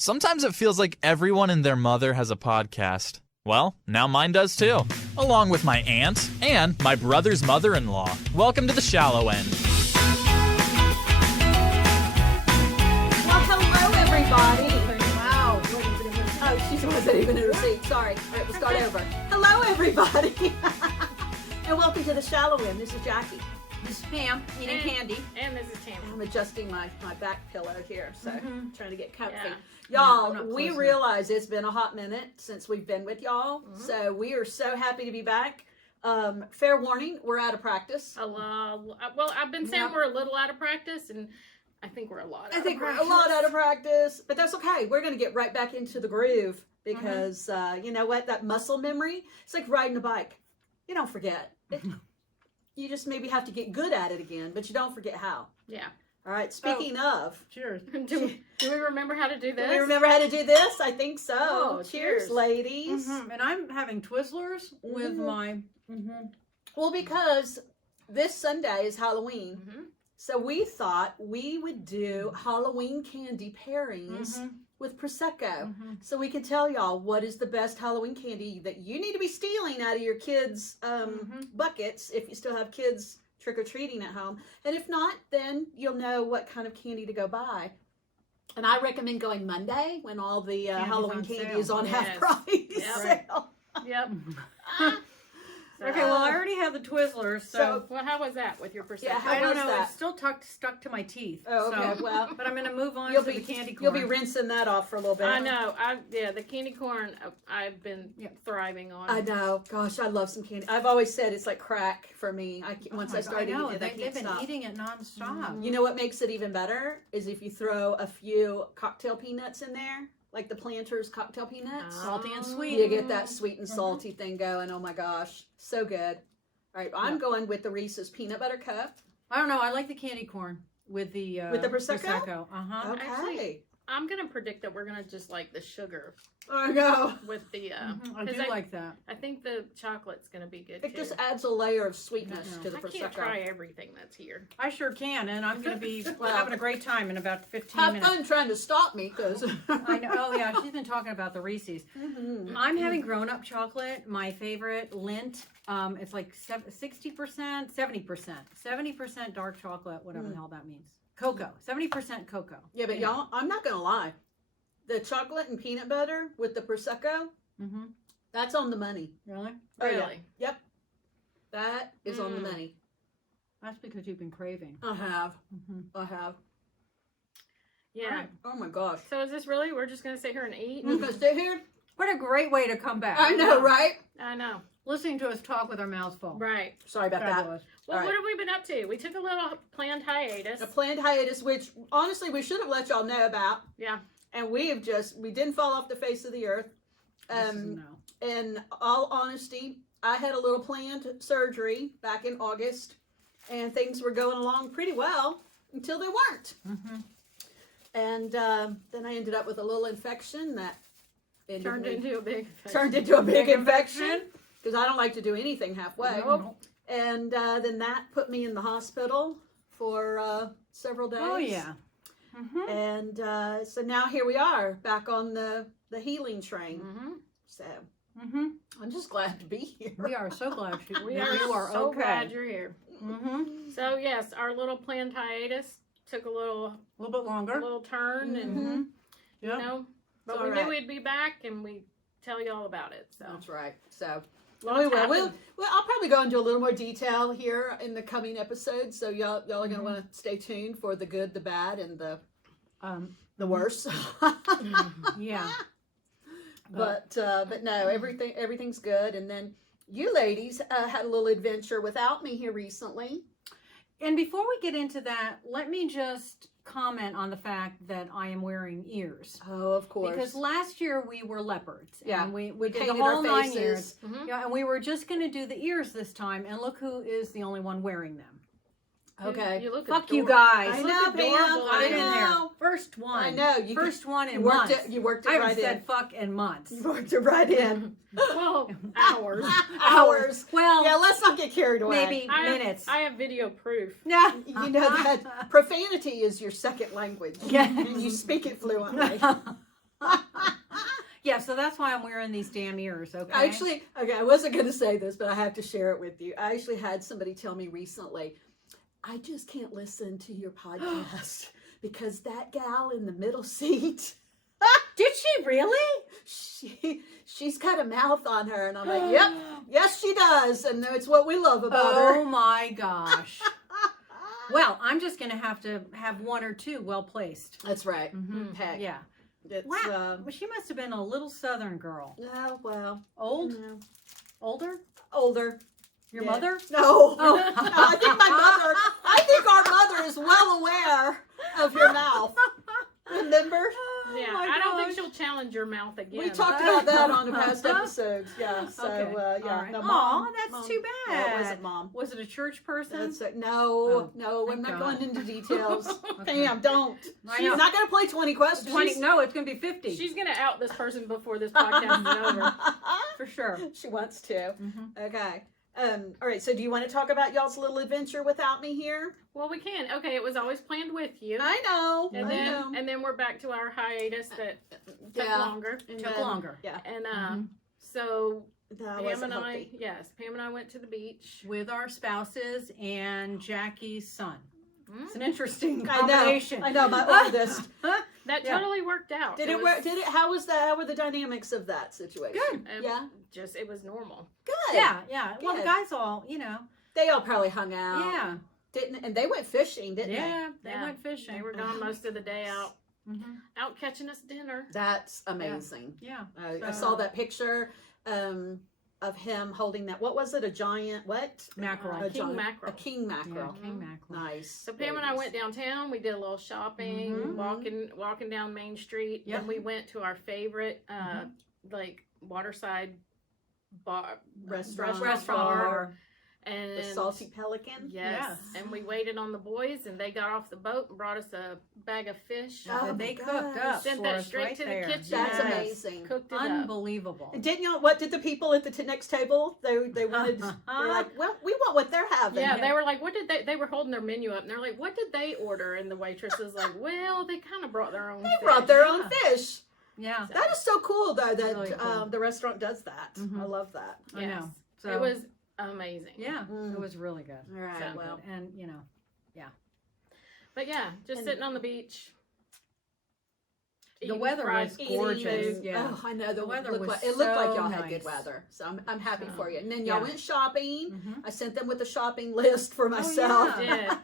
Sometimes it feels like everyone and their mother has a podcast. Well, now mine does too, along with my aunt and my brother's mother-in-law. Welcome to The Shallow End. Well, hello, everybody. Wow. Oh, she wasn't even in her seat. Sorry. All right, we'll start over. Hello, everybody. And welcome to The Shallow End. This is Jackie. This is Pam, eating candy. And this is Tam. I'm adjusting my back pillow here, so trying to get comfy. Yeah. Y'all, we realize it's been a hot minute since we've been with y'all, so we are so happy to be back. Fair warning, we're out of practice. Well, I've been saying we're a little out of practice, and I think we're a lot out of practice. We're a lot out of practice, but that's okay. We're going to get right back into the groove because, you know what, that muscle memory, it's like riding a bike. You don't forget. You just maybe have to get good at it again, but you don't forget how. Yeah. All right, speaking of. Cheers. Do we remember how to do this? Do we remember how to do this? I think so. Oh, cheers, ladies. And I'm having Twizzlers with my... Well, because this Sunday is Halloween, so we thought we would do Halloween candy pairings with Prosecco. So we can tell y'all what is the best Halloween candy that you need to be stealing out of your kids' buckets if you still have kids trick-or-treating at home. And if not, then you'll know what kind of candy to go buy. And I recommend going Monday when all the Halloween candy is on half price sale. Yep. Okay, well, I already have the Twizzlers, so well, how was that with your Prosecco? Yeah, I don't know. that? It's still stuck to my teeth. Oh, okay. So, Well, but I'm going to move on you'll to be the candy corn. You'll be rinsing that off for a little bit. I know. The candy corn I've been thriving on. I know. Gosh, I love some candy. I've always said it's like crack for me. Once I started eating it, I can't they've been stop. eating it nonstop. You know what makes it even better is if you throw a few cocktail peanuts in there, like the Planters cocktail peanuts. Salty and sweet. You get that sweet and salty thing going. Oh my gosh, so good. All right, I'm going with the Reese's peanut butter cup. I don't know. I like the candy corn with the Prosecco. Okay. Actually, I'm going to predict that we're going to just like the sugar. I know. With the... I do like that. I think the chocolate's going to be good, It too. just adds a layer of sweetness to the Prosecco. I can't try everything that's here. I sure can, and I'm going to be having a great time in about 15 Have minutes. fun trying to stop me, because... I know. Oh, yeah. She's been talking about the Reese's. I'm having grown-up chocolate, my favorite, Lindt. It's like 60%, 70% dark chocolate, whatever the hell that means. Cocoa. 70% cocoa. Yeah, but y'all, I'm not going to lie. The chocolate and peanut butter with the Prosecco, that's on the money. Really? Oh, yeah. Really? Yep. That is on the money. That's because you've been craving. I have. I have. Yeah. Right. Oh my gosh. So is this really, we're just going to sit here and eat? We're going to sit here? What a great way to come back. I know, right? I know. Listening to us talk with our mouths full. Right. Sorry about Fabulous. Well, All right. what have we been up to? We took a little planned hiatus. that. A planned hiatus, which honestly we should have let y'all know about. Yeah. And we didn't fall off the face of the earth. No. In all honesty, I had a little planned surgery back in August, and things were going along pretty well until they weren't. And then I ended up with a little infection that Turned into a big infection because I don't like to do anything halfway. Nope. And then that put me in the hospital for several days. Oh, yeah. And so now here we are back on the healing train. So I'm just glad to be here. We are so glad We you are so okay. glad you're here. So yes, our little planned hiatus took a little bit longer. turn, and you know, but we all right. knew we'd be back, and we tell you all about it. So That's right. So Lots happened. well, I'll probably go into a little more detail here in the coming episodes. So y'all are gonna want to stay tuned for the good, the bad, and the worse. Yeah. But no, everything's good. And then you ladies had a little adventure without me here recently. And before we get into that, let me just comment on the fact that I am wearing ears. Oh, of course. Because last year we were leopards. Yeah. And we did the painted whole our 9 faces. years. Yeah, and we were just going to do the ears this time. And look who is the only one wearing them. Okay. You look Fuck you adorable. guys. I Look know, adorable. Pam. I Get in there. know. First one. I know. First one in you worked months. it. You worked it I haven't right said in. fuck in months. You worked it right in. Well, hours. Hours. Well, Yeah, let's not get carried away. maybe minutes. I have video proof. Yeah. You know that profanity is your second language. Yes. And you speak it fluently. Yeah, so that's why I'm wearing these damn ears, okay? Actually, okay, I wasn't going to say this, but I have to share it with you. I actually had somebody tell me recently, I just can't listen to your podcast because that gal in the middle seat, Did she really? she's got a mouth on her. And I'm like, yep, yes, she does. And it's what we love about Oh her. my gosh. Well, I'm just going to have one or two well placed. That's right. Mhm. Heck, Yeah. it's, Wow. Well, she must have been a little Southern girl. oh, well, Old? no. Older? Older. Your Yeah. mother? No. Oh. No, I think our mother is well aware of your mouth. Remember? Yeah, Oh my I don't think gosh. she'll challenge your mouth again. We talked about that on the past episodes. Yeah. So, Okay. yeah. All right. No, Aw, Mom, that's Mom. too No, it bad. wasn't Mom. Was it a church person? That's it. No, Oh, no, we're thank not God. going into details. Okay. Pam, don't. I She's know. not going to play 20 questions. 20, no, it's going to be 50. She's gonna out this person before this podcast is over. for sure. She wants to. Mhm. Okay. All right. So, do you want to talk about y'all's little adventure without me here? Well, we can. Okay, it was always planned with you. I know. And I then know. and then we're back to our hiatus that took Yeah. longer. And Took then- longer. Yeah. And Mhm. so That Pam wasn't and healthy. Pam and I went to the beach. With our spouses and Jackie's son. Mm. It's an interesting I know. combination. I know. My oldest. That Yeah. totally worked out. Did it work? Did it? How was that? How were the dynamics of that situation? Good. Yeah. Just it was normal. Good. Yeah, yeah. Well, the Good. guys all, They all probably hung out. yeah. Didn't? And they went fishing, didn't Yeah, they Yeah. went fishing. They were gone most of the day out Mhm. out catching us dinner. they? That's amazing. Yeah. I saw that picture of him holding that. What was it? A giant what? Mackerel. A King giant- mackerel. A king mackerel. Yeah, king mackerel. Nice. So Pam and I went downtown. We did a little shopping, Mhm. walking down Main Street. Yep. Then we went to our favorite, like waterside bar Restaurant. bar, The and Salty Pelican. Yes. Yes. And we waited on the boys, and they got off the boat and brought us a bag of fish. Oh, And they my cooked gosh. up Sent for that us straight right to the there. kitchen. That's Yes. amazing. Cooked it up. Unbelievable. Didn't you? What did the people at the next table? They wanted. They're like, well, we want what they're having. Yeah, they were like, what did they were holding their menu up, and they're like, what did they order? And the waitress was like, well, they kind of brought their own They fish. brought their own Yeah. fish. Yeah. That is so cool, though, that Really cool. the restaurant does that. Mhm. I love that. I know. So It was amazing. Yeah, Mm. it was really good. All right. So Well, Good. And But yeah, just And- sitting on the beach. The eating weather fried was food. gorgeous. Yeah. Oh, I know. The weather was it looked like so y'all had good nice. weather, so I'm happy So, for you. And then y'all yeah. went shopping. Mhm. I sent them with a shopping list for myself. yeah.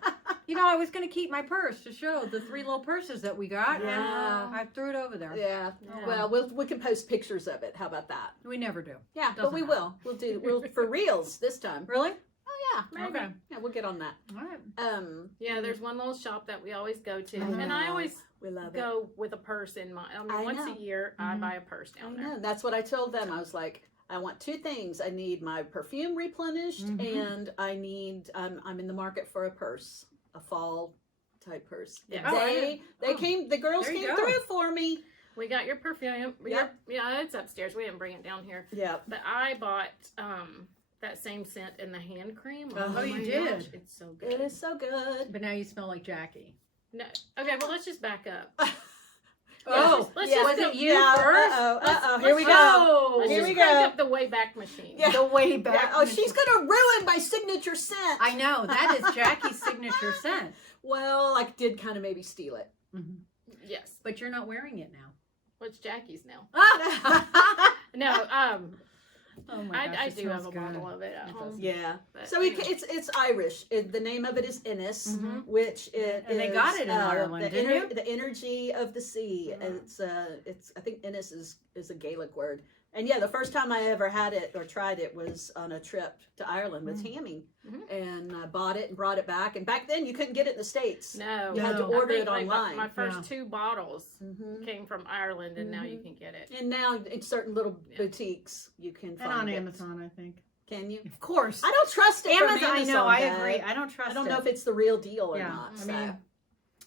Did. I was going to keep my purse to show the 3 little purses that we got. Yeah. And I threw it over there. Yeah. Yeah. Well, we can post pictures of it. How about that? We never do. Yeah, but Doesn't we matter. will. We'll for reels this time. Really? Oh yeah. Maybe. Okay. Yeah, we'll get on that. All right. Yeah, there's one little shop that we always go to, I and I know. always We love it. go with a purse in mind. I mean, I once know. a year, I Mhm. buy a purse I down know. there. That's what I told them. I was like, I want 2 things. I need my perfume replenished, Mhm. and I need. I'm in the market for a purse, a fall type purse. Yeah. Oh, They oh. came. The girls There you came go. through for me. We got your perfume. Yep. Yeah, it's upstairs. We didn't bring it down here. Yeah. But I bought that same scent in the hand cream. Oh, my you gosh, did? it's so good. It is so good. But now you smell like Jackie. No. Okay, well, let's just back up. Oh, let's yeah. just Was go. it you first? Uh-oh. Here we let's- go. Let's Here just we crank go. up the Wayback Machine. Yeah. The way Yeah. back. Oh, she's gonna ruin my signature scent. I know. That is Jackie's signature scent. Well, I did kind of maybe steal it. Mhm. Yes. But you're not wearing it now. What's Jackie's now? Ah! No, Oh my gosh, I it do have smells a good. bottle of it at It home. does. Yeah. But So anyway. it's Irish. The name of it is Innis, Mhm. which And they got it in Ireland, didn't you? The energy of the sea. Mhm. It's I think Innis is a Gaelic word. And yeah, the first time I ever had it or tried it was on a trip to Ireland with Tammy, Mhm. and I bought it and brought it back. And back then you couldn't get it in the States. No, You had to No. order I it think, like, online. My first Yeah. 2 bottles Mhm. came from Ireland, and now you Mhm. can get it. And now in certain little Yeah. boutiques you can And find on it. Amazon, I think. Can you? Of course. I don't trust it from Amazon, I Amazon. know, I Dad. agree. I don't trust I don't it. know if it's the real deal or Yeah, not. I so. mean,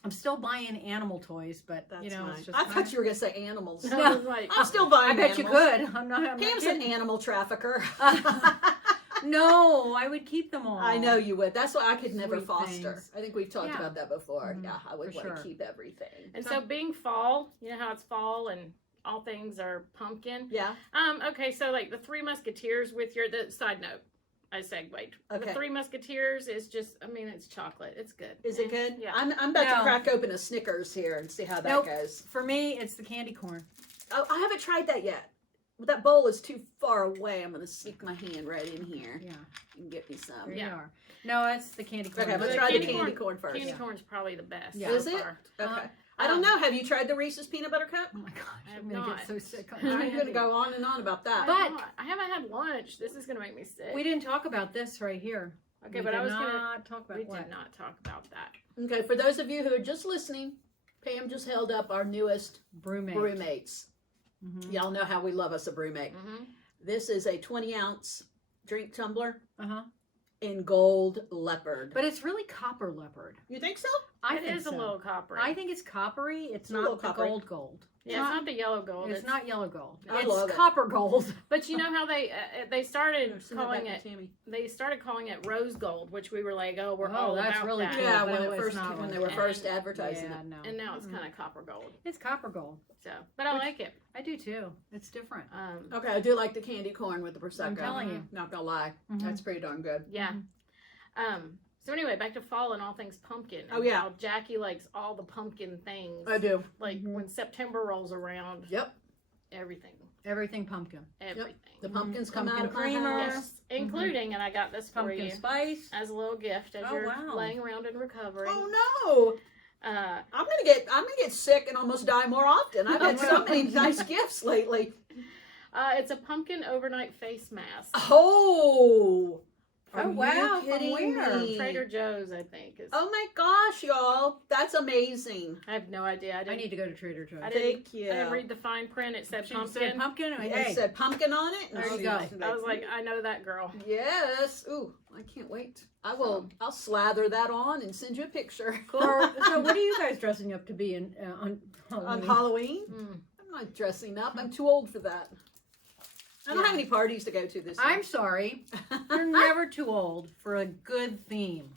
I'm still buying animal toys, but That's it's fine. just. I thought you were going to say animals. So No. it's like, I'm still buying I bet you animals. could. I'm not Pam's an kidding. animal trafficker. No, I would keep them all. I know you would. That's why I could never Sweet foster. things. I think we've talked Yeah. about that before. Mhm, Yeah, I would for want sure. to keep everything. and so being fall, you know how it's fall and all things are pumpkin. Yeah. Okay, so like the Three Musketeers with the side note, I segued. Okay. The Three Musketeers is just, I mean, it's chocolate. It's good. Is it good? Yeah. I'm about to No. crack open a Snickers here and see how that Nope. goes. For me, it's the candy corn. Oh, I haven't tried that yet. That bowl is too far away. I'm going to sneak my hand right in here Yeah, and get me some. there Yeah. you are. No, it's the candy corn. Okay, let's The try the candy candy corn first. Candy Yeah. corn's probably the best. Yeah. so Is it? far. Okay. I don't know. Have you tried the Reese's peanut butter cup? Oh my gosh, I have I'm gonna not. get so sick. I'm going to go on and on about that. But- I haven't had lunch. This is gonna make me sick. We didn't talk about this right here. Okay, We but I did was gonna. not talk about We what. did not talk about that. Okay, for those of you who are just listening, Pam just held up our newest Brewmate. brewmates. Mhm. Y'all know how we love us a brewmate. Mm-hmm. This is a 20-ounce drink tumbler Uh-huh. in gold leopard. But it's really copper leopard. You think so? I It think is so. a little coppery. I think it's coppery. It's a little not the coppery. gold. yeah, it's not the yellow gold. It's not yellow gold. I love It's it. copper gold. But you know how they started Send that calling back to it. Tammy. They started calling it rose gold, which we were like, oh, we're Oh, all that's about really that. cool. Yeah, but when it it was first not when they like were that. first advertising Yeah, it. no. And now it's Mhm. kind of copper gold. It's copper gold. So, but I like it. I do too. It's different. Okay, I do like the candy corn with the prosecco. I'm telling you. Not gonna lie, Mhm. that's pretty darn good. Yeah. Mhm. So anyway, back to fall and all things pumpkin. Oh, yeah. How Jackie likes all the pumpkin things. I do. Like Mhm. when September rolls around, Yep, everything, Everything pumpkin. everything. the pumpkins come Pumpkin out of my creamer. house. Yes, including, and I got this for Pumpkin you spice. as a little gift as Oh, you're wow. laying around and recovering. Oh no! I'm gonna get sick and almost die more often. I've had so many nice gifts lately. It's a pumpkin overnight face mask. Oh! Oh, Are wow, you from kidding where? me? Trader Joe's, I think. Is, Oh my gosh, y'all! That's amazing. I have no idea. I I didn't, need to go to Trader Joe's. I didn't, Thank you. I didn't read the fine print. It said She pumpkin. said pumpkin. It Hey, said pumpkin on it. and There you I was go. I was like, I know that girl. yes. Ooh, I can't wait. I'll slather that on and send you a picture. so what are you guys dressing up to be in on On Halloween? Halloween? Mm. I'm not dressing up. I'm too old for that. I don't have any parties to go to this year. I'm sorry. You're never too old for a good theme.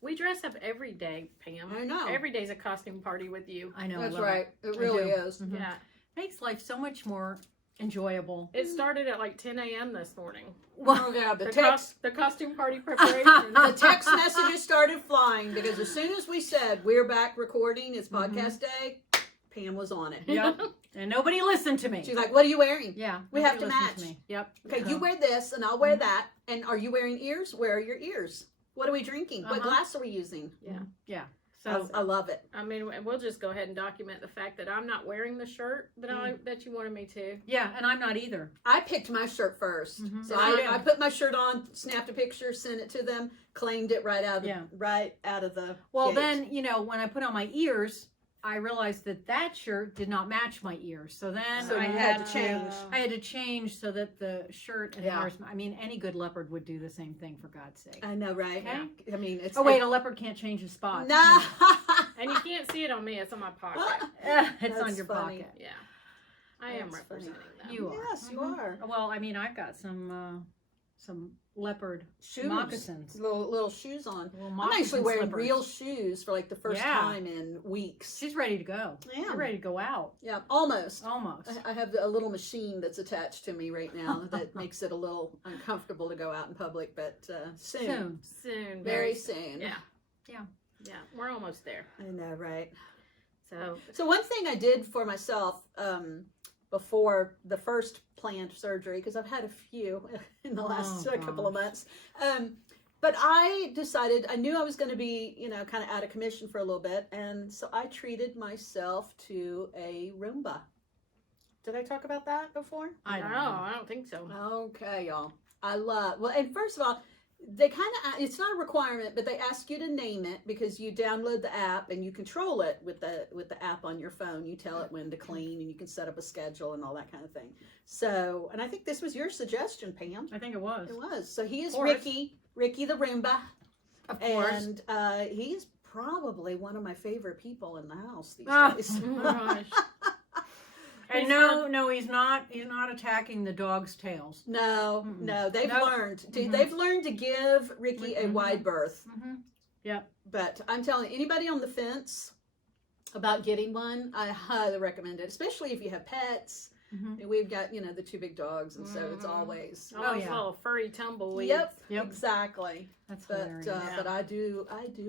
We dress up every day, Pam. I know. Every day's a costume party with you. I know. I That's love right. It. It really do. is. Mhm. Yeah. Makes life so much more enjoyable. It started at like 10 a.m. this morning. Oh, yeah, The costume party preparation. the text messages started flying because as soon as we said we're back recording, it's podcast day, Pam was on it. Yep. And nobody listened to me. She's like, "What are you wearing? Yeah. We nobody have to listened match. me. Yep. Okay, you wear this and I'll wear that. And are you wearing ears? Where are your ears? What are we drinking? What Uh-huh. glass are we using? Yeah. So I love it. I mean, we'll just go ahead and document the fact that I'm not wearing the shirt that you wanted me to. yeah, and I'm not either. I picked my shirt 1st, Mhm. so Yeah, I put my shirt on, snapped a picture, sent it to them, claimed it right out of the Well, gate. then when I put on my ears, I realized that shirt did not match my ears. So then So I you had had to change. I had to change so that the shirt and Yeah. ears. I mean, any good leopard would do the same thing, for God's sake. I know, right? Okay. I mean, it's Oh wait, a leopard can't change his spots. nah. And you can't see it on me. It's on my pocket. It's That's on your funny. pocket. Yeah. I am That's funny. representing them. You are. Yes, you Mhm. are. Well, I mean, I've got some leopard Shoes, moccasins. little shoes on. Little I'm moccasin actually wearing slippers. real shoes for like the first Yeah. time in weeks. She's ready to go. I am. She's ready to go out. Yeah, almost. Almost. I have a little machine that's attached to me right now that makes it a little uncomfortable to go out in public, but soon. Soon. Very soon. Yeah. Yeah. Yeah. We're almost there. I know, right? So one thing I did for myself before the first planned surgery, because I've had a few in the last couple of months, but I decided, I knew I was going to be, kind of out of commission for a little bit, and so I treated myself to a Roomba. Did I talk about that before? I don't no, know. I don't think so. Okay, y'all. And first of all, they it's not a requirement, but they ask you to name it because you download the app and you control it with the app on your phone. You tell it when to clean and you can set up a schedule and all that kind of thing. So, and I think this was your suggestion, Pam. I think it was. It was. So he is Of course. Ricky the Roomba. Of course. And he's probably one of my favorite people in the house these Ah. days. Oh my gosh. And no, he's not. He's not attacking the dog's tails. No, Mm-mm. no, they've Nope. learned. Mhm. They've learned to give Ricky a Mhm. wide berth. Mm-hmm. Yep. But I'm telling you, anybody on the fence, about getting one, I highly recommend it, especially if you have pets. Mhm. We've got, the 2 big dogs, and so it's always. Oh, yeah. little furry tumbleweeds. Yep, Yep. exactly. That's But hilarious. but I do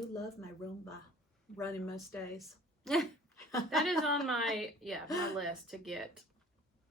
love my Roomba running most days. That is on my list to get.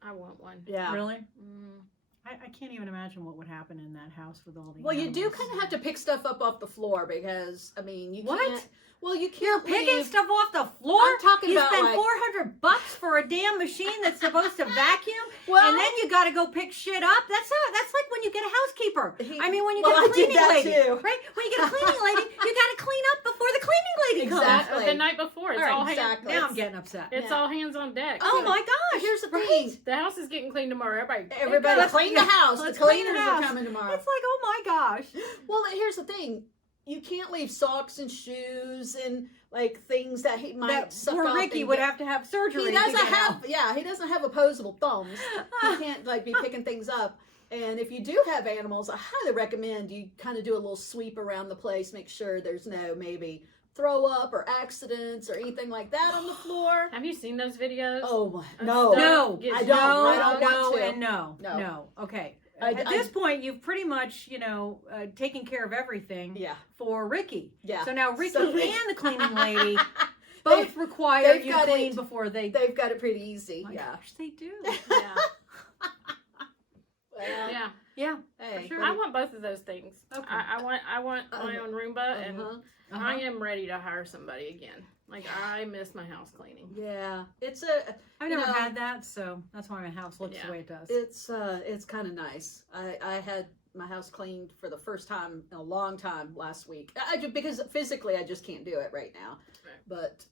I want one. Yeah. Really? Mm. I can't even imagine what would happen in that house with all the Well, you do animals. kind of have to pick stuff up off the floor because you What? can't. Well, you You're can't picking leave- stuff off the floor? I'm talking you about spend like, $400 for a damn machine that's supposed to vacuum, well, and then you got to go pick shit up. That's like when you get a housekeeper. When you Well, I get a did cleaning that lady, too. right? When you get a cleaning lady, you got to clean up before the cleaning lady comes. Exactly. The night before, it's All right, all hands. exactly. Now I'm getting upset. It's Yeah. all hands on deck. Oh my gosh! Here's the right? thing. The house is getting cleaned tomorrow. Everybody Let's- clean the house. The let's clean the cleaners are house. coming tomorrow. It's like, oh my gosh. Well, here's the thing. You can't leave socks and shoes and things that he might That suck poor up Ricky and would get- have to have surgery. He to doesn't get have. out. Yeah, he doesn't have opposable thumbs. He can't be picking things up. And if you do have animals, I highly recommend you kind of do a little sweep around the place, make sure there's no maybe throw up or accidents or anything like that on the floor. Have you seen those videos? Oh my, Of no. stuff No, gets I don't. No, I don't no, want to. and no. No. No. Okay. I- At this point, you've pretty much, taken care of everything Yeah, for Ricky. yeah. So now Ricky So- and the cleaning lady both require they've you got clean it. before they. They've got it pretty easy. My Yeah. gosh, they do. Yeah. Well, Yeah. Yeah. hey, sure. what I do want both of those things. Okay. I want my own Roomba, and Uh-huh. I am ready to hire somebody again. I miss my house cleaning. Yeah, it's I've never know- had that, so that's why my house looks Yeah. the way it does. it's kind of nice. I had my house cleaned for the first time in a long time last week. Because physically I just can't do it right now. Right. But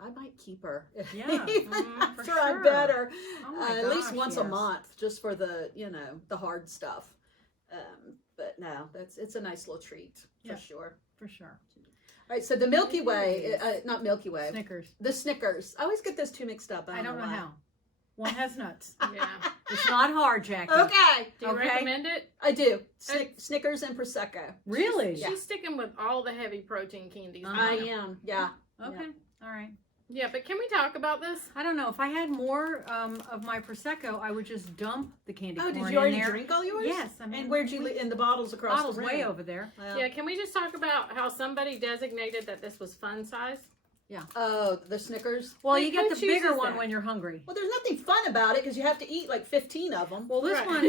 I might keep her. Yeah, Even for after I'm sure. better. Oh my At least gosh, once a yes. month, just for the the hard stuff. But no, it's a nice little treat for Yeah. sure. For sure. All right, so the Milky Way, not Milky Way, Snickers. the Snickers. I always get those two mixed up. I don't know why. how. One has nuts. Yeah. It's not hard, Jackie. Okay, Do you Okay. recommend it? I do. Snickers and Prosecco. Really? Yeah. She's sticking with all the heavy protein candies. Uh-huh. I am. Yeah. Okay. All right. Yeah, but can we talk about this? I don't know. If I had more of my Prosecco, I would just dump the candy Oh, corn did in you already there. drink all yours? Yes. I mean, And where'd you in the bottles across bottles the room? way over there. Well, Yeah, can we just talk about how somebody designated that this was fun size? Oh, the Snickers. Well, Like, you get who the bigger chooses one that? when you're hungry. Well, there's nothing fun about it because you have to eat like 15 of them. Well, this Right. one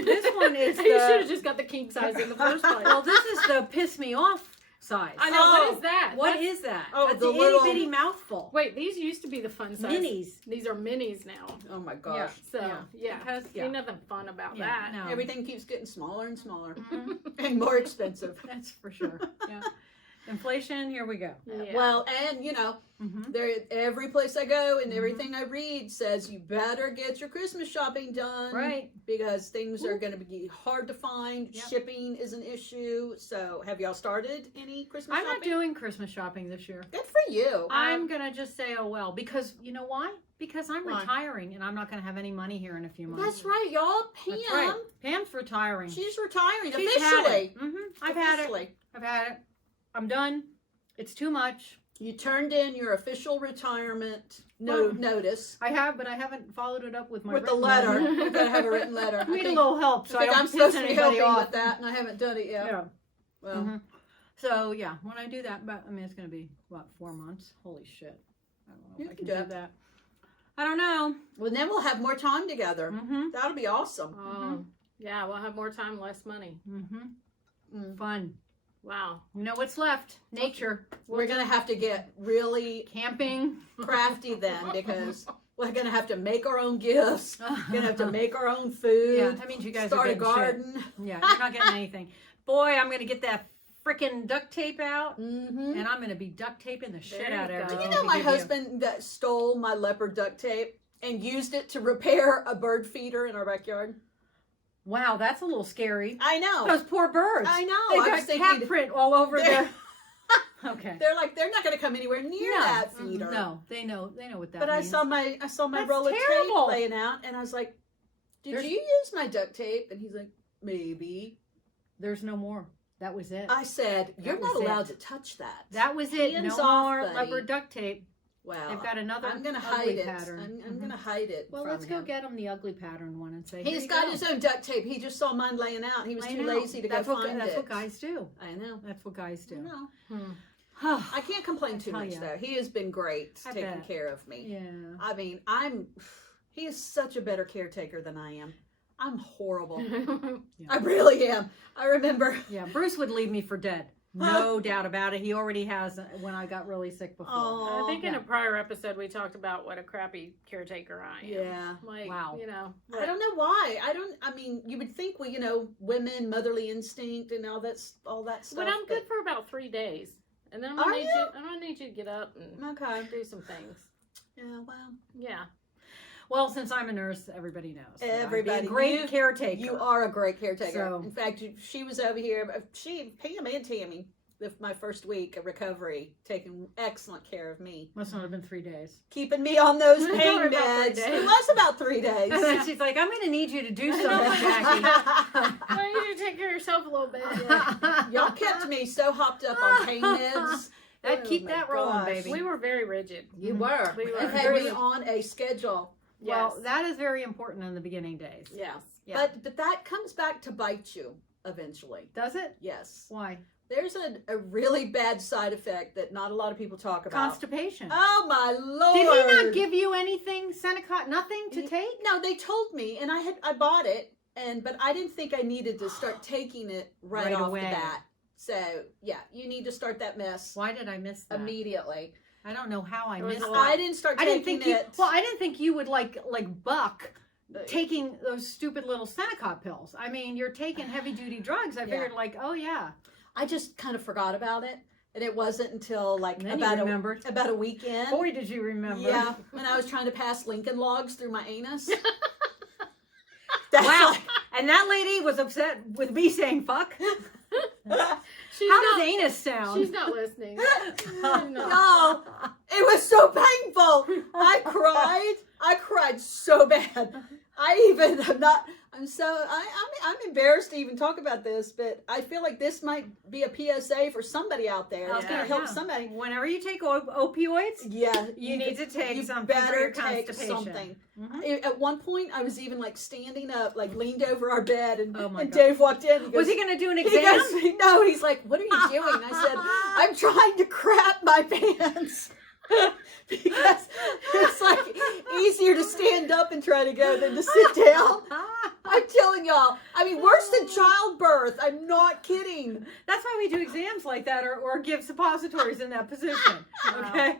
is You should have the. just got the king size in the first place. Well, this is the piss me off size. I know. Oh, What is that? What That's- is that? Oh, That's the an little- itty bitty mouthful. Wait, these used to be the fun size. Minis. These are minis now. Oh my gosh. So Yeah. yeah, Because- ain't nothing fun about Yeah, that. no. Everything keeps getting smaller and smaller Mhm. and more expensive. That's for sure. Yeah. Inflation. Here we go. Yeah. Well, and Mm-hmm. there every place I go and everything I read says you better get your Christmas shopping done. Right. Because things are going to be hard to find. Yep. Shipping is an issue. So, have y'all started any Christmas I'm not shopping? doing Christmas shopping this year. Good for you. I'm gonna just say, oh well, because you know why? Because I'm Why? retiring and I'm not gonna have any money here in a few months. That's right, y'all. Pam, That's right. Pam's retiring. she's retiring She's had officially. it. I've had it. Officially. I've had it. I'm done. It's too much. You turned in your official retirement Well, notice I have, but I haven't followed it up with my with the written letter. one. We've got to have a written letter. I need a little help, so I I think don't I'm piss supposed to be anybody helping off. with that, and I haven't done it yet. Yeah. Well, Mhm. So yeah, when I do that, but I mean it's gonna be what 4 months. Holy shit! I don't know You if I can can do do that. I don't know. well, then we'll have more time together. Mm-hmm. That'll be awesome. Yeah, we'll have more time, less money. Mm-hmm. Mm. Fun. Wow. You know what's left? Nature. We're gonna have to get really Camping. crafty then, because we're gonna have to make our own gifts. We're gonna have to make our own Yeah, food. that means you guys Start are a getting shit. garden. Yeah, you're not getting anything. Boy, I'm gonna get that freaking duct tape out, Mm-hmm. and I'm gonna be duct taping the shit There out you of go. everything. You know, to my give you. husband that stole my leopard duct tape and used it to repair a bird feeder in our backyard. Wow, that's a little scary. I know. Those poor birds. I know. They I got was thinking, cat print all over They're- there. Okay. they're not going to come anywhere near No. that feeder. No, they know what that But means. I saw my That's roll of terrible. tape laying out, and I was like, "Did There's- you use my duct tape?" And he's like, "Maybe." There's no more. That was it. I said, "You're That not was it. allowed to touch that." That was it. Hands No off, more buddy. leopard duct tape. Wow. They've got another I'm going to ugly hide it. pattern. I'm going to hide it. Well, from let's go him. get him the ugly pattern one and say, He's got his own duct tape. He just saw mine laying out. He was too lazy to go find it. That's what guys do. I know. That's what guys do. I know. I can't complain too much, ya. though. He has been great taking bet. care of me. Yeah. I mean, he is such a better caretaker than I am. I'm horrible. I really am. I remember. Yeah, Bruce would leave me for dead. No doubt about it. He already has when I got really sick before. I think in a prior episode we talked about what a crappy caretaker I am. Yeah. Like, Wow. you know. I don't know why. I mean, you would think women, motherly instinct and all that stuff. But I'm good for about 3 days. And then I'm Are gonna need you? you. I'm gonna need you to get up and Okay. do some things. Yeah, well. Yeah. Well, since I'm a nurse, everybody knows. that I'd be Everybody. a great You- caretaker. You are a great caretaker. So- In fact, she was over here. Pam and Tammy, my first week of recovery, taking excellent care of me. Must not have been 3 days. Keeping me on those About pain 3 meds. days. It was about 3 days. And then she's like, I'm going to need you to do something, Jackie. Well, you need to take care of yourself a little bit. Y'all kept me so hopped up on pain meds. Keep Oh that my rolling, gosh. baby. We were very rigid. You were. We were. And had me on a schedule. Well, Yes. that is very important in the beginning days. Yes. Yeah. But that comes back to bite you eventually. Does it? Yes. Why? There's a really bad side effect that not a lot of people talk about. Constipation. Oh my Lord. Did he not give you anything, Seneca? Nothing to take? No, they told me, and I bought it, but I didn't think I needed to start taking it right off away. the bat. So yeah, you need to start that mess Why did I miss that? immediately. I don't know how I It was missed a that. lot. I didn't start I taking didn't think it. you. Well, I didn't think you would like Buck taking those stupid little Seneca pills. I mean, you're taking heavy duty drugs. I figured oh yeah. I just kind of forgot about it, and it wasn't until like And then you about remembered. about a weekend. Boy, did you remember? Yeah, when I was trying to pass Lincoln logs through my anus. That's Wow. like- And that lady was upset with me saying fuck. She's How not, does anus sound? She's not listening. No, it was so painful. I cried so bad. I'm embarrassed to even talk about this, but I feel like this might be a PSA for somebody out there. It's going to help somebody. Whenever you take opioids, Yeah, you need to take you something for better your take constipation. something. Mhm. At one point, I was even like standing up, like leaned over our bed, and, Oh my and God. Dave walked in. He goes, Was he going to do an He exam? goes, no, he's like, what are you doing? I said, I'm trying to crap my pants. Because it's like easier to stand up and try to go than to sit down. I'm telling y'all. I mean, worse than childbirth. I'm not kidding. That's why we do exams like that or give suppositories in that position. Okay?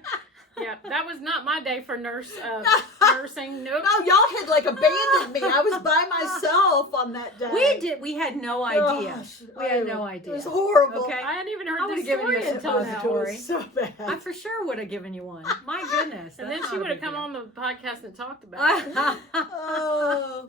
Yeah, that was not my day for nursing. Nope. No, y'all had like abandoned me. I was by myself on that day. We had no idea. Gosh, We had no idea. It was horrible. Okay. I hadn't even I heard would've this given you story a until now. suppository. It was so bad. I for sure would have given you one. My goodness. And that's then she not a would have big come deal. on the podcast and talked about it. Oh.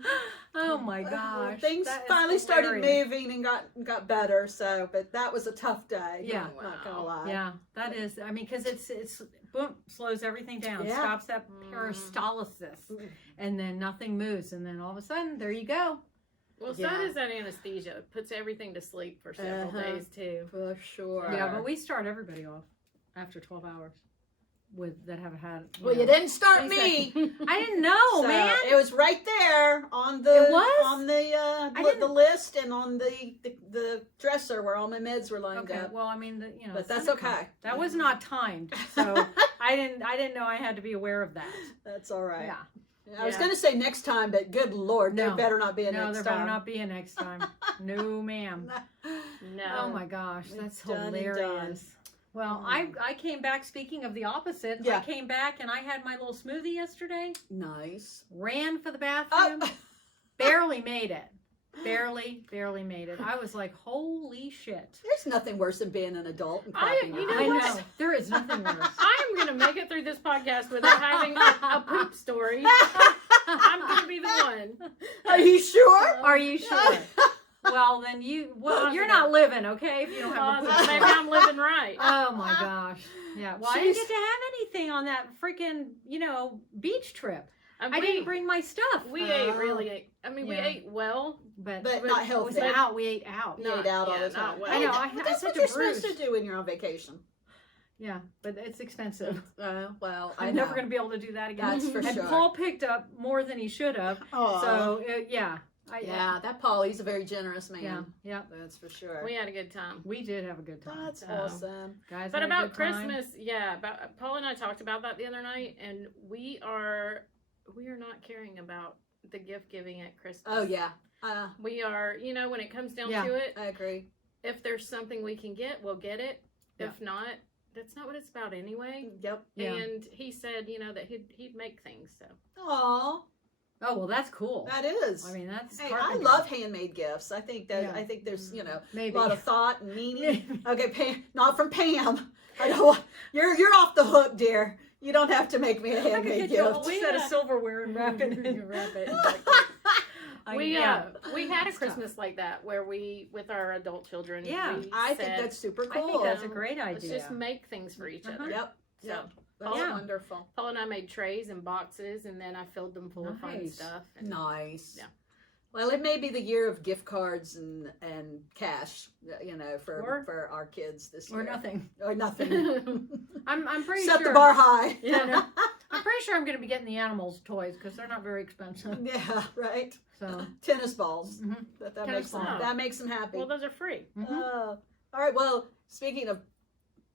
Oh my gosh. Things That is finally started hilarious. moving and got better. So, but that was a tough day. Yeah. Not gonna lie. Yeah, that is. I mean, because it's boom, slows everything down, Yeah. stops that peristalsis, and then nothing moves, and then all of a sudden, there you go. Well, so Yeah. does that anesthesia. It puts everything to sleep for several days, too. For sure. Yeah, but we start everybody off after 12 hours that have had. Well, you know. didn't start me. I didn't know, So, man. it was right there on the It was? on the I the didn't- list and on the dresser where all my meds were lined Okay, up. well, I mean, But that's Seneca. okay. That was not timed, so I didn't know I had to be aware of that. That's all right. Yeah. I was Yeah. going to say next time, but good Lord, there No. better not be a No, next there time. better not be a next time. No, ma'am. No. Oh my gosh, that's Done and hilarious. Well, I came back, speaking of the opposite, Yeah. I came back and I had my little smoothie yesterday, Nice. ran for the Oh, bathroom, barely made it. Barely made it. I was like, holy shit. there's nothing worse than being an adult and I- crapping you out. know I what? know. There is nothing worse. I am going to make it through this podcast without having a poop story. I'm going to be the one. Are you sure? Are you sure? Well, then you're not living, okay, if you don't have a poop Maybe story. I'm living right. Oh my gosh. Yeah. Well, I didn't get to have anything on that freaking, beach trip. I didn't bring my stuff. We ate really. I mean, we Yeah. ate well. But not it healthy. was out. We ate out. You ate out all yeah, the time. not well. I know. Hey, I but had that's such what a you're bruise. supposed to do when you're on vacation. Yeah, but it's expensive. Well, I'm never going to be able to do that again. That's for and sure. Paul picked up more than he should have. Aw. So, yeah. Yeah, that Paul, he's a very generous man. Yeah, yeah. That's for sure. We had a good time. We did have a good time. That's So- awesome. Guys, But had a about good time. Christmas, Paul and I talked about that the other night, and we are not caring about the gift giving at Christmas. Oh, yeah. We are, when it comes down Yeah. to it, I agree. if there's something we can get, we'll get it. Yeah. If not, that's not what it's about anyway. Yep. Yeah. And he said, that he'd make things. So Aw, Oh, well, that's cool. that is. I mean, that's Hey, I carpentry. love handmade gifts. I think that Yeah. I think there's a Maybe. lot of thought and meaning. Maybe. Okay, Pam, not from Pam. I don't. You're off the hook, dear. You don't have to make me a I could handmade get you a gift. whole set of silverware and wrap it in. Wrap it. We had a Christmas like that where we, with our adult children, Yeah. we I think said, that's super I cool. think that's a great let's idea. just make things for each other. Yep. So Yep. That's Yeah. wonderful. Paul and I made trays and boxes, and then I filled them full of fun Nice. stuff. And Nice. Yeah. Well, it may be the year of gift cards and cash, for our kids this year. Or nothing. Or nothing. I'm pretty Set sure. the bar high. Yeah, no. I'm pretty sure I'm going to be getting the animals' toys because they're not very expensive. Yeah, right. So, Tennis balls. mhm. That Tennis makes them. balls. That makes them happy. well, those are free. Mhm. All right. Well, speaking of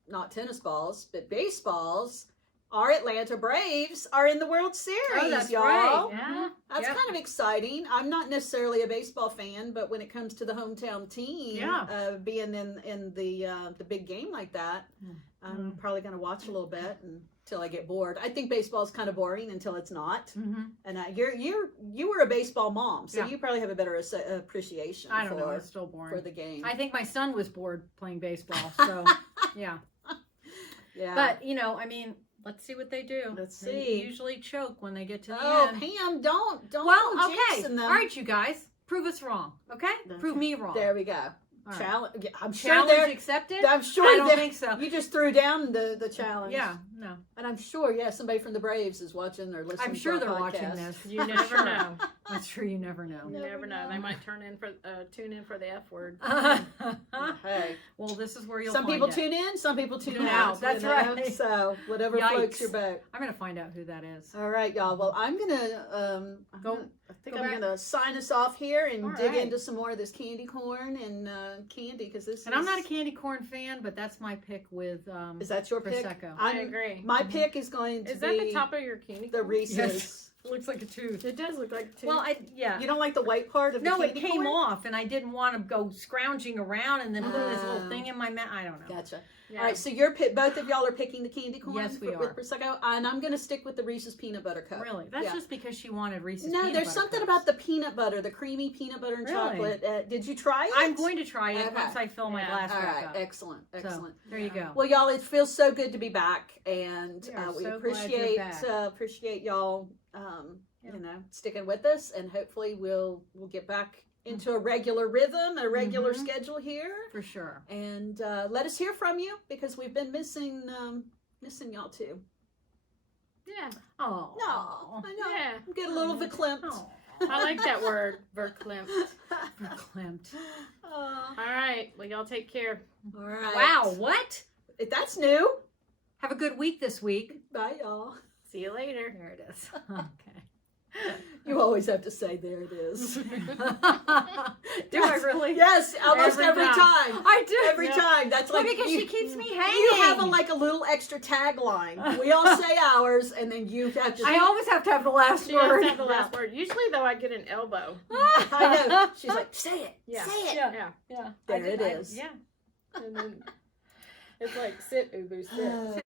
not tennis balls, but baseballs, our Atlanta Braves are in the World Series, Oh, that's y'all. right. Yeah. That's Yep. kind of exciting. I'm not necessarily a baseball fan, but when it comes to the hometown team, Yeah. being in the big game like that, I'm probably going to watch a little bit until I get bored. I think baseball is kind of boring until it's not. Mm-hmm. And you were a baseball mom, so Yeah. you probably have a better appreciation I don't know. for It's still boring. for the game. I think my son was bored playing baseball. So, yeah. Yeah. But, I mean, let's see what they do. Let's They see. usually choke when they get to the oh, end. Pam, don't Well, go okay. jinxing them. All right, you guys. Prove us wrong, okay? Prove me wrong. There we go. All right. Challenge. I'm sure Challenge accepted? I'm sure I don't they're- think so. You just threw down the challenge. Yeah, no. And I'm sure, somebody from the Braves is watching or listening. I'm to sure our they're podcast. watching this. You For never sure. know. That's true. You never know. You never know. They might tune in for the F word. Hey, Well, this is where you'll some find people it. tune in, some people tune Tune out. out, that's you know? right. So whatever floats Yikes. your boat. I'm going to find out who that is. All right, y'all. Well, I'm gonna I think go I'm back. gonna sign us off here and All dig right. into some more of this candy corn and candy because this. And I'm not a candy corn fan, but that's my pick with Is that your pick? Prosecco. I agree. My pick is going to Is be that the top of your candy? the Reese's. Yes. Looks like a tooth. It does look like two. Well, yeah. You don't like the white part of No, the it candy came corn? off, and I didn't want to go scrounging around and then put this little thing in my mouth. I don't know. Gotcha. Yeah. All right, so both of y'all are picking the candy corn Yes, we with are. Prosecco, and I'm going to stick with the Reese's peanut butter cup. Really? That's Yeah. just because she wanted Reese's No, peanut there's butter something cups. about the peanut butter, the creamy peanut butter and Really? chocolate. Did you try it? I'm going to try it Okay. once I fill my Yeah. glass All back right, up. excellent, excellent. So, there you go. Well, y'all, it feels so good to be back, and We are we so glad appreciate you're back. appreciate y'all, Yeah. sticking with us, and hopefully we'll get back into a regular rhythm, a regular Mhm. schedule here, For sure. and let us hear from you because we've been missing y'all too. Yeah. Oh. No, I know. Yeah. I'm getting a little verklempt. Oh. I like that word, verklempt. Verklempt. Oh, All right. Well, y'all take care. all right. Wow, what? That's new. Have a good week this week. Bye, y'all. See you later. There it is. Okay. You always have to say there it is. Do I really? Yes, almost every time. I do. Every Yeah. time. That's Well, like because you, she keeps me hanging. you have a little extra tagline. We all say ours, and then you have to. I always have to have the last She has word. to have the last word. Usually, though, I get an elbow. I know. She's like, say it. Yeah. Say it. Yeah. Yeah. Yeah. There it is. Yeah. And then it's like, sit, Ubu, sit.